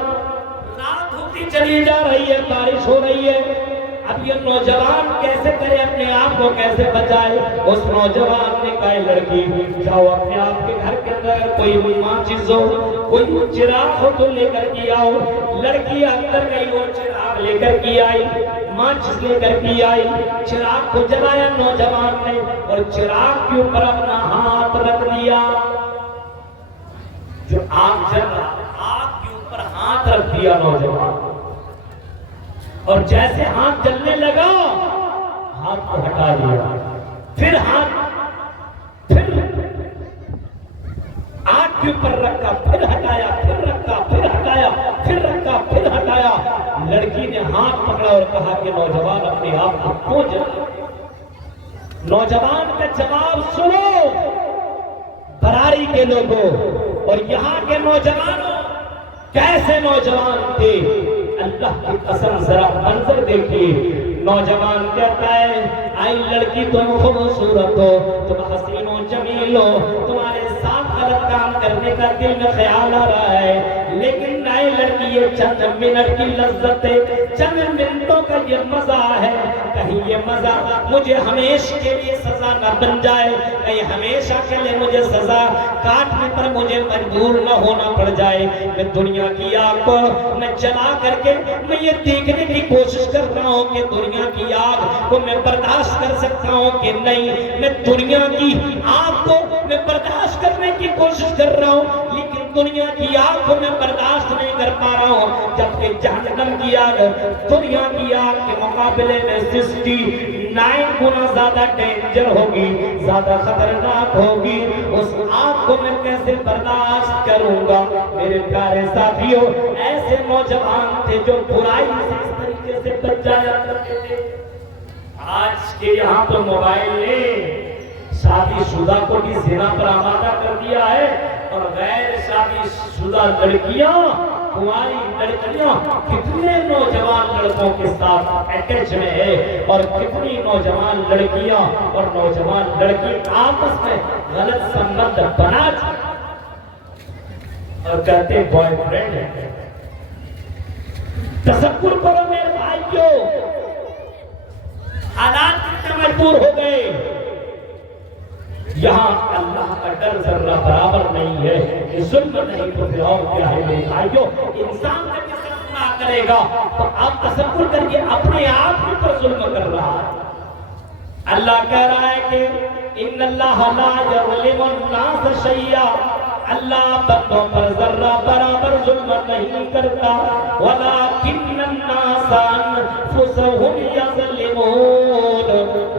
رات ہوتی چلی جا رہی ہے, بارش ہو رہی ہے, اب یہ نوجوان کیسے کرے, اپنے آپ کو کیسے بچائے. اس نوجوان نے کہا لڑکی جاؤ اپنے آپ کے گھر کے اندر کوئی ماچس ہو, کوئی چراغ ہو تو لے کر کے آؤ. لڑکی اندر گئی, وہ چراغ لے کر کے آئی, ماچس لے کر کے آئی. چراغ کو جلایا نوجوان نے اور چراغ کے اوپر اپنا ہاتھ رکھ دیا. جو آگ جل رہا, آگ کے اوپر ہاتھ رکھ دیا نوجوان, اور جیسے ہاتھ جلنے لگا ہاتھ کو ہٹا دیا. پھر ہاتھ پھر آگ کے اوپر رکھا, پھر ہٹایا, پھر رکھا, پھر ہٹایا, پھر رکھا, پھر ہٹایا. لڑکی نے ہاتھ پکڑا اور کہا کہ نوجوان اپنے آپ کو کیوں جلا؟ نوجوان کا جواب سنو براری کے لوگوں اور یہاں کے نوجوانوں، کیسے نوجوان تھے؟ اللہ کی قسم ذرا منظر دیکھیے۔ نوجوان کہتا ہے آئی لڑکی تم خوبصورت ہو، تم حسین و جمیل ہو، تمہارے ساتھ غلط کام کرنے کا دل میں خیال آ رہا ہے، لیکن نئے لڑکی یہ چند منٹ کی لذت ہے، چند منٹوں کا یہ مزہ ہے، کہیں یہ مزہ مجھے ہمیشہ کے لیے سزا نہ بن جائے، کہیں ہمیشہ کے لیے مجھے سزا کاٹنے پر مجھے مجبور نہ ہونا پڑ جائے۔ میں دنیا کی آگ کو میں جلا کر کے میں یہ دیکھنے کی کوشش کر رہا ہوں کہ دنیا کی آگ کو میں برداشت کر سکتا ہوں کہ نہیں۔ میں دنیا کی آگ کو میں برداشت کرنے کی کوشش کر رہا ہوں، لیکن دنیا کی آگ کو میں برداشت نہیں کر پا رہا ہوں، جبکہ جہنم کی آگ دنیا کی آگ کے مقابلے میں 69 گنا زیادہ ڈینجر ہوگی، زیادہ خطرناک ہوگی۔ اس آگ کو میں کیسے برداشت کروں گا؟ میرے پیارے ساتھیوں، ایسے نوجوان تھے جو برائی سے اس طریقے سے بچ جایا کرتے تھے۔ آج کے یہاں تو موبائل نے شادی شدہ کو بھی زنا پر آمادہ کر دیا ہے، اور غیر شادی شدہ لڑکیاں، ہماری لڑکیاں کتنے نوجوان لڑکوں کے ساتھ اٹیچ میں ہے، اور کتنی نوجوان لڑکیاں اور نوجوان لڑکی آپس میں غلط سمبند بنا اور کہتے بوائے فرینڈ ہے۔ تصور کرو میرے بھائیوں، حالات کتنے مجبور ہو گئے۔ یہاں اللہ کا ڈر ذرہ برابر نہیں ہے، یہ ظلم نہیں تو پھر اور کیا ہے میرے بھائیوں؟ انسان کا بھی ظلم نہ کرے گا تو آپ تصور کریے اپنے آپ ہی پر ظلم کر رہا ہے۔ اللہ کہہ رہا ہے کہ ان اللہ لا یظلم الناس شیئا، اللہ بندوں پر ذرہ برابر ظلم نہیں کرتا، ولکن الناس انفسهم یظلمون،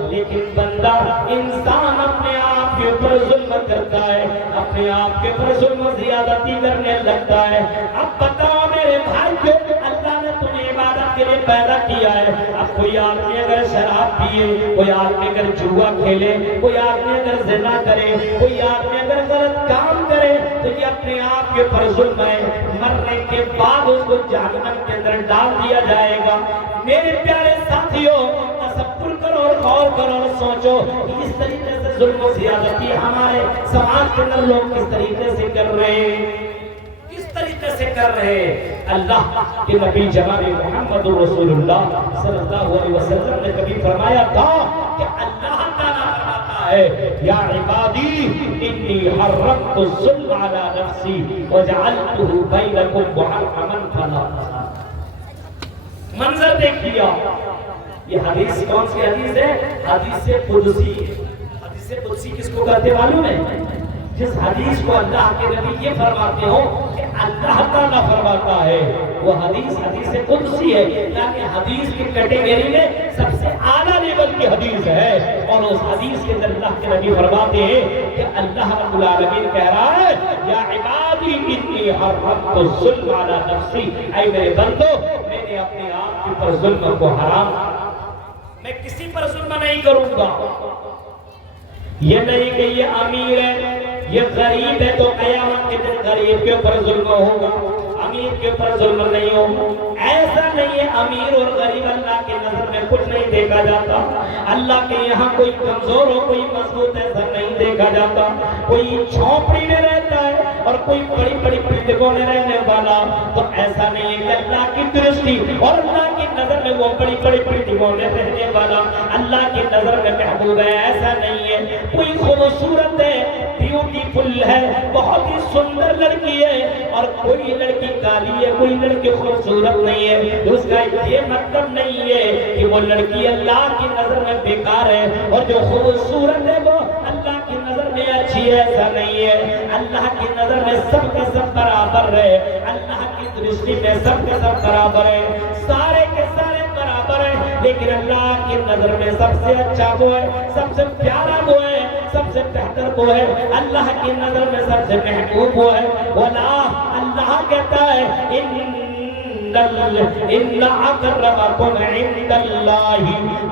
لیکن بندہ انسان اپنے آپ کے اوپر ظلم کرتا ہے، اپنے آپ کے اوپر ظلم زیادتی کرنے لگتا ہے۔ اب بتاؤ میرے بھائیوں، اللہ نے تمہیں عبادت کے لیے پیدا کیا ہے، اب کوئی آدمی اگر شراب پیے، کوئی آدمی اگر جوا کھیلے، کوئی آدمی اگر زنا کرے، کوئی آدمی اگر غلط کام کرے تو یہ اپنے آپ کے اوپر ظلم ہے، مرنے کے بعد اس کو جہنم کے اندر ڈال دیا جائے گا۔ میرے پیارے ساتھیوں، تصور کرو اور غور کرو اور سوچو، اس طریقے سے ظلم و زیادتی ہمارے سماج کے اندر لوگ کس طریقے سے کر رہے ہیں، کس طریقے سے کر رہے ہیں۔ اللہ کے نبی جناب محمد رسول اللہ صلی اللہ علیہ وسلم نے کبھی فرمایا تھا کہ اللہ تعالیٰ فرماتا ہے یا عبادی انی حرمت الظلم علی نفسی وجعلتہ بینکم محرما فلا تظالموا۔ منظر دیکھیا، یہ حدیث کون سی حدیث ہے؟ حدیث قدسی۔ حدیث قدسی کس کو کہتے معلوم ہے؟ جس حدیث کو اللہ کے نبی یہ فرماتے ہو کہ اللہ تعالیٰ فرماتا ہے، وہ حدیث حدیث قدسی ہے، یعنی حدیث کی کیٹیگری میں سب سے اعلیٰ لیول کی حدیث ہے، اور اس حدیث کے اندر اللہ کے نبی فرماتے ہیں کہ اللہ رب العالمین کہہ رہا ہے یا عبادی انی حرمت الظلم علی نفسی، اے میرے بندو میں نے اپنے آپ کے اوپر ظلم کو حرام، میں کسی پر ظلم نہیں کروں گا۔ یہ نہیں کہ یہ امیر ہے، یہ غریب ہے تو قیامت کے دن غریب کے اوپر ظلم ہوگا، امیر کے اوپر ظلم نہیں ہوگا۔ ایسا نہیں ہے، امیر اور غریب اللہ کی نظر میں کچھ نہیں دیکھا جاتا، اللہ کے یہاں کوئی کمزور ہو کوئی مضبوط ایسا نہیں دیکھا جاتا، کوئی جھونپڑی میں رہتا ہے اور کوئی بڑی بڑی بلڈنگوں میں رہنے والا، تو ایسا نہیں ہے کہ اللہ کی درستی اور اللہ کی نظر میں وہ بڑی بڑی بلڈنگوں میں رہنے والا اللہ کی نظر میں محبوب ہے، ایسا نہیں ہے۔ کوئی خوبصورت ہے، بیوٹیفل ہے، بہت ہی سندر لڑکی ہے، اور کوئی لڑکی کالی ہے، کوئی لڑکی خوبصورت نہیں ہے، اس کا یہ مطلب نہیں ہے کہ وہ لڑکی اللہ کی نظر میں بیکار ہے، اور جو خوبصورت ہے وہ اللہ کی نظر میں اچھی ہے، ایسا نہیں ہے۔ اللہ کی نظر میں سب کے سب برابر ہے، اللہ کی درشٹی میں سب کے سب برابر ہے، سارے کے سارے برابر ہیں، لیکن اللہ کی نظر میں سب سے اچھا وہ ہے، سب سے پیارا وہ ہے، سب سے بہتر وہ ہے، اللہ کی نظر میں سب سے محبوب وہ ہے۔ وَلَا اللہ کہتا ہے ان ان اکرمکم عند اللہ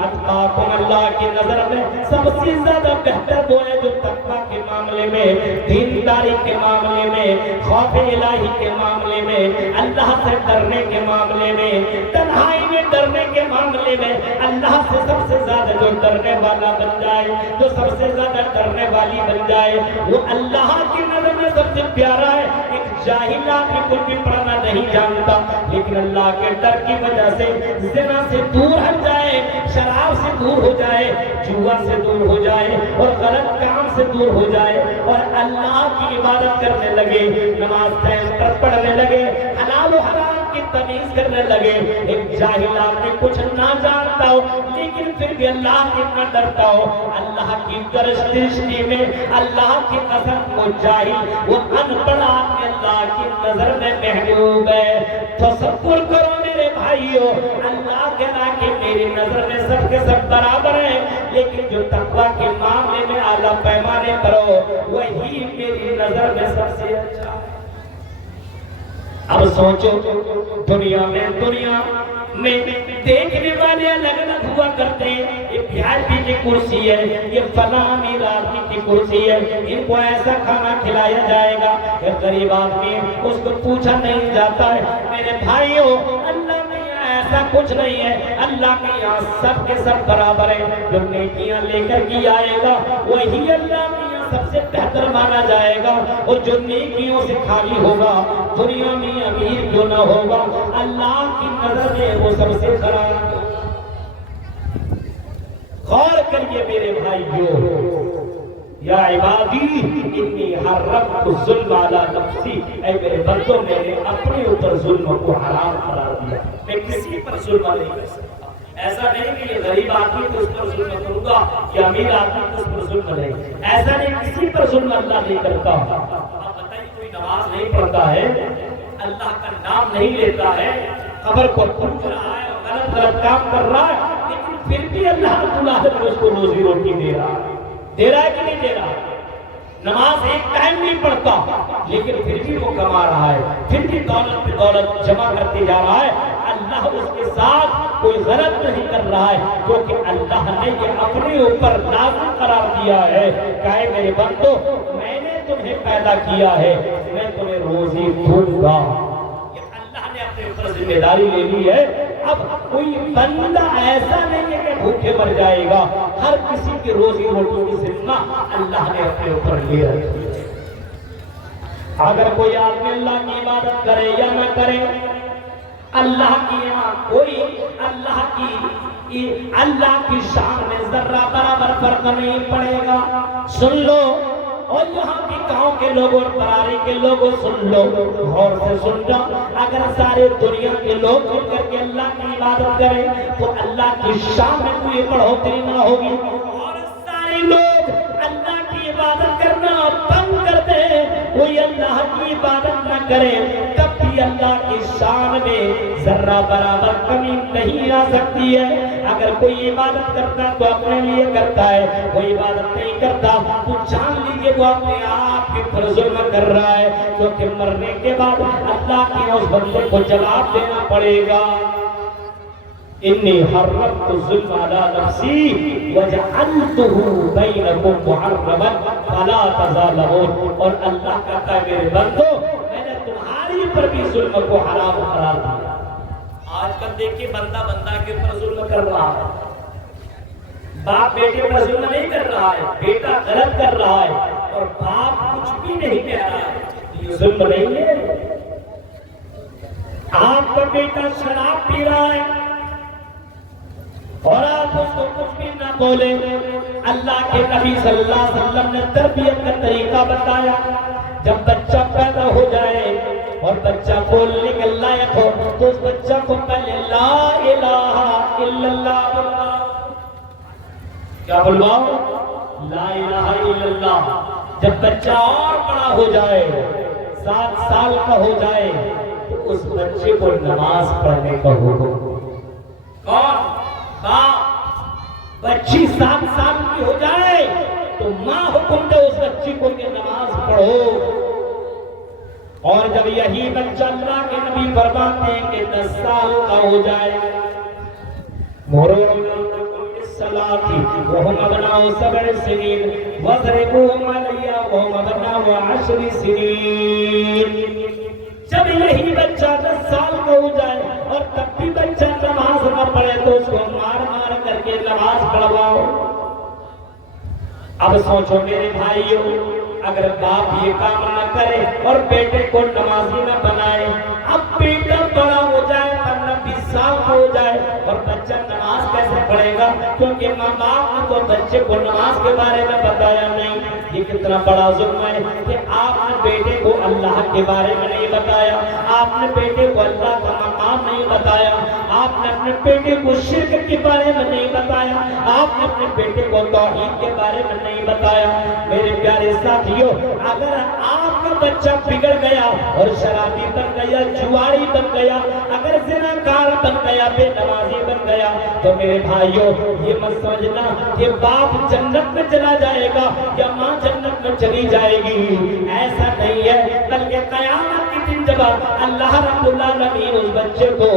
اتقاکم، اللہ کی نظر میں سب سے زیادہ بہتر وہ ہے جو تقوی کے معاملے میں، دینداری کے معاملے میں، خوف الہی کے معاملے میں، اللہ سے ڈرنے کے معاملے میں، تنہائی میں ڈرنے کے معاملے میں اللہ سے سب سے زیادہ جو ڈرنے والا بن جائے، جو سب سے زیادہ ڈرنے والی بن جائے، وہ اللہ کی نظر میں سب سے پیارا ہے۔ ایک جاہل آدمی کوئی بھی پڑھنا نہیں جانتا، لیکن اللہ کے ڈر کی وجہ سے زنا سے دور ہٹ جائے، شراب سے دور ہو جائے، جوا سے دور ہو جائے اور غلط کام سے دور ہو جائے اور اللہ کی عبادت کرنے لگے، نماز ٹائم پر پڑھنے لگے، حلال و حرام کی تمیز کرنے لگے۔ ایک جاہل آدمی کچھ نہ جانتا ہو لیکن پھر بھی اللہ کی اتنا ڈرتا ہو، اللہ کی درشتی میں اللہ کی قسم وہ جاہل، وہ ان پڑھ آدمی اللہ کی نظر میں محبوب ہے۔ تصور کرو میرے بھائیو، اللہ کہنا کہ میری نظر میں سب کے سب برابر ہیں، لیکن جو تقوی کے معاملے میں اعلیٰ پیمانے پر ہو وہی میری نظر میں سب سے اچھا ہے۔ اب سوچو دنیا میں دیکھنے والے الگ الگ ہوا کرتے ہیں، یہ وی کی کرسی ہے، یہ فلاں امیر آدمی کی کرسی ہے، ان کو ایسا کھانا کھلایا جائے گا، یہ غریب آدمی اس کو پوچھا نہیں جاتا ہے۔ میرے بھائیو، اللہ میں ایسا کچھ نہیں ہے، اللہ کے یہاں سب کے سب برابر ہیں۔ جو نیکیاں لے کر کی آئے گا وہی اللہ کے یہاں سب سے بہتر مانا جائے گا، اور جو نیکیوں سے خالی ہوگا دنیا میں امیر کیوں نہ ہوگا اللہ کی نظر میں وہ سب سے خراب۔ غور کریے میرے بھائیو، یا عبادی انی حرمت الظلم علی نفسی، اے میرے بندوں میں نے اپنے اوپر ظلم کو حرام قرار دیا، میں کسی پر ظلم نہیں کر سکتا۔ ایسا نہیں کہ یہ غریب آدمی تو اس پر ظلم کروں گا، یہ امیر آدمی تو اس پر ظلم نہیں، ایسا نہیں، کسی پر ظلم اللہ نہیں کرتا۔ آپ بتائیے کوئی نماز نہیں پڑھتا ہے، اللہ کا نام نہیں لیتا ہے، قبر کو پوچھ رہا ہے اور غلط غلط کام کر رہا ہے، لیکن پھر بھی اللہ رب العالمین اس کو روزی روٹی دے رہا ہے کہ نہیں دے رہا؟ نماز ایک ٹائم نہیں پڑھتا لیکن پھر بھی وہ کما رہا ہے، پھر بھی دولت پہ دولت جمع کرتے جا رہا ہے، اللہ اس کے ساتھ کوئی غلط نہیں کر رہا ہے، کیونکہ اللہ نے یہ اپنے اوپر لازم قرار دیا ہے کہ اے میرے بندو، میں نے تمہیں پیدا کیا ہے، میں تمہیں روزی دوں گا۔ یہ اللہ نے اپنے اوپر ذمہ داری لے لی ہے۔ اب کوئی بندہ ایسا نہیں ہے کہ بھوکے مر جائے گا، ہر کسی کی روزی روٹی کی ذمہ اللہ نے اپنے اوپر لے رکھی ہے۔ اگر کوئی آدمی اللہ کی عبادت کرے یا نہ کرے، اللہ کی یہاں کوئی اللہ کی شان میں ذرہ برابر فرق نہیں پڑے گا۔ سن لو، اور یہاں کی گاؤں کے لوگ اور براری کے لوگ سن لو، غور سے سن لو، اگر سارے دنیا کے لوگ مل کر کے اللہ کی عبادت کریں تو اللہ کی شان میں کوئی بڑھوتری نہ ہوگی، اور سارے لوگ اللہ کی عبادت کرنا بند کر دیں، کوئی اللہ کی عبادت نہ کرے، تب بھی اللہ کی شان میں ذرہ برابر کمی نہیں آ سکتی ہے۔ اگر کوئی عبادت کرتا تو اپنے لیے کرتا ہے، کوئی عبادت نہیں کرتا تو جان لیجیے وہ اپنے آپ کے پر ظلم کر رہا ہے، کیونکہ مرنے کے بعد اللہ کے اس بندے کو جواب دینا پڑے گا۔ انی حرمت الظلم علی نفسی وجعلتہ بینکم محرما فلا تظالمون، اور اللہ کہتا ہے میرے بندو، میں نے تمہاری پر بھی ظلم کو حرام قرار دیا۔ آج کل دیکھیے بندہ کے پر ظلم کر رہا ہے، باپ بیٹے پر ظلم نہیں کر رہا ہے، بیٹا غلط کر رہا ہے اور باپ کچھ بھی نہیں کہہ رہا ہے، یہ ظلم نہیں ہے؟ آپ کا بیٹا شراب پی رہا ہے اور آپ اس کو کچھ بھی نہ بولیں، اللہ کے نبی صلی اللہ علیہ وسلم نے تربیت کا طریقہ بتایا، جب بچہ پیدا ہو جائے اور بچہ بولنے کے لائق ہو تو اس بچہ کو پہلے لا الہ الا اللہ بولنا۔ کیا بلواؤ؟ لا الہ الا اللہ۔ جب بچہ اور بڑا ہو جائے، 7 سال کا ہو جائے، تو اس بچے کو نماز پڑھنے کا حکم۔ کون؟ باپ۔ بچی 7 سال کی ہو جائے تو ماں حکم دے اس بچی کو کہ نماز پڑھو۔ اور جب یہی بچہ اللہ کے نبی فرماتے ہیں کہ 10 سال کا ہو جائے الصلاة وهم أبناء 7 سنين واضربوهم عليها وهم أبناء 10 سنين. جب یہی بچہ 10 سال کا ہو جائے اور تب بھی بچہ نماز نہ پڑھے تو اس کو مار مار کر کے نماز پڑھواؤ. اب سوچو میرے بھائیوں، اگر باپ یہ کام نہ کرے اور بیٹے کو نمازی نہ بنائے، اب بیٹا بڑا ہو جائے 15-20 سال کا ہو جائے اور بچہ نماز کیسے پڑھے گا؟ کیونکہ ماں باپ نے تو بچے کو نماز کے بارے میں بتایا نہیں. یہ کتنا بڑا ظلم ہے کہ آپ نے بیٹے کو اللہ کے بارے میں نہیں بتایا، آپ نے بیٹے کو اللہ کا مقام نہیں بتایا، آپ نے اپنے بیٹے کو شرک کے بارے میں نہیں بتایا، آپ نے اپنے بیٹے کو توحید کے بارے میں نہیں بتایا. میرے پیارے ساتھیوں، اگر آپ کا بچہ بگڑ گیا اور شرابی بن گیا، جواری بن گیا، اگر زناکار بن گیا، بے نمازی بن گیا، تو میرے بھائیوں یہ مت سمجھنا کہ باپ جنت میں چلا جائے گا یا ماں جنت میں چلی جائے گی. ایسا نہیں ہے، بلکہ قیامت کے دن جب اللہ رب العالمین اس بچے کو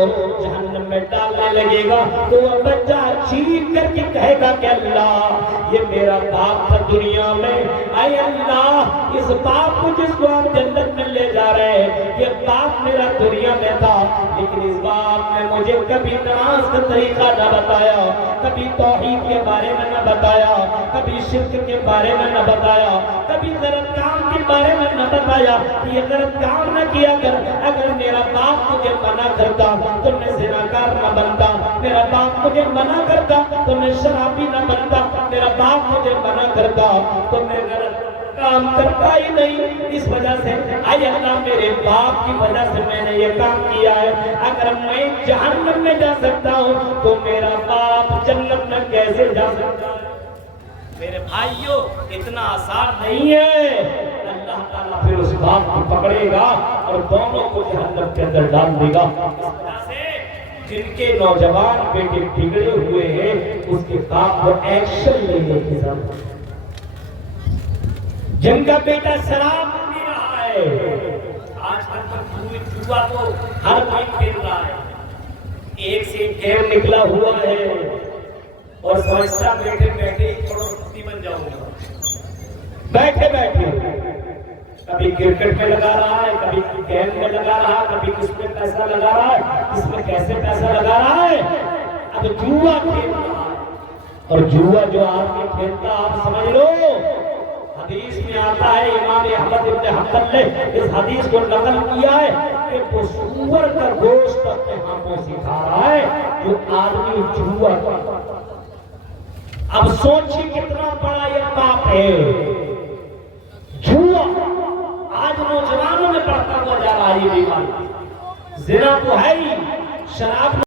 جہنم میں ڈالنے لگے گا تو وہ بچہ چیخ کر کے کہے گا کہ اللہ یہ میرا باپ تھا دنیا میں، اے اللہ اس باپ کو جس کو آپ جنت میں لے جا رہے ہیں یہ باپ میرا دنیا میں تھا، لیکن اس باپ نے مجھے کبھی نماز کا طریقہ نہ بتایا، کبھی توحید کے بارے میں نہ بتایا، کبھی شرک کے بارے میں نہ بتایا، کبھی غلط کام کے بارے میں نہ بتایا. یہ غلط کام نہ کیا کر. اگر میرا باپ مجھے منع کرتا تو میں زناکار نہ بنتا، میرا باپ مجھے منع کرتا تو میں شرابی نہ بنتا، میرا باپ مجھے منع کرتا تو میں غلط کام کرتا ہی نہیں. اس وجہ سے اے اللہ میرے باپ کی وجہ سے میں نے یہ کام کیا ہے. اگر میں جہنم میں جا سکتا ہوں تو میرا باپ جنت میں کیسے جا سکتا ہے؟ میرے بھائیوں اتنا آسان نہیں ہے. اللہ تعالیٰ پھر اس باپ کو پکڑے گا اور دونوں کو جہنم کے اندر ڈال دے گا. اس وجہ سے جن کے نوجوان بیٹے بگڑے ہوئے ہیں اس کے باپ کو ایکشن لینے کی ضرورت ہے. جن کا بیٹا شراب پی رہا ہے، آج کل جوا تو ہر کوئی کھیل رہا ہے، ایک سے گیم نکلا ہوا ہے اور سمجھتا بیٹھے بیٹھے کروڑپتی بن جاؤں گا. بیٹھے بیٹھے کبھی کرکٹ میں لگا رہا ہے، کبھی گیم میں لگا رہا ہے، کبھی کس میں پیسہ لگا رہا ہے، کس میں کیسے پیسہ لگا رہا ہے. اب جوا کھیل رہا ہے اور جوا جو آدمی کھیلتا آپ سمجھ لو، حدیث میں آتا ہے، امام احمد ابن حنبل نے اس حدیث کو نقل کیا ہے کہ وہ سور کا گوشت اپنے ہاتھوں سے کھا رہا ہے جو آدمی جوا کھیلتا. اب سوچی کتنا بڑا یہ پاپ ہے. جوا آج نوجوانوں میں بڑھتا ہوا جا رہا ہے. یہ بیماری زنا تو ہے ہی، شراب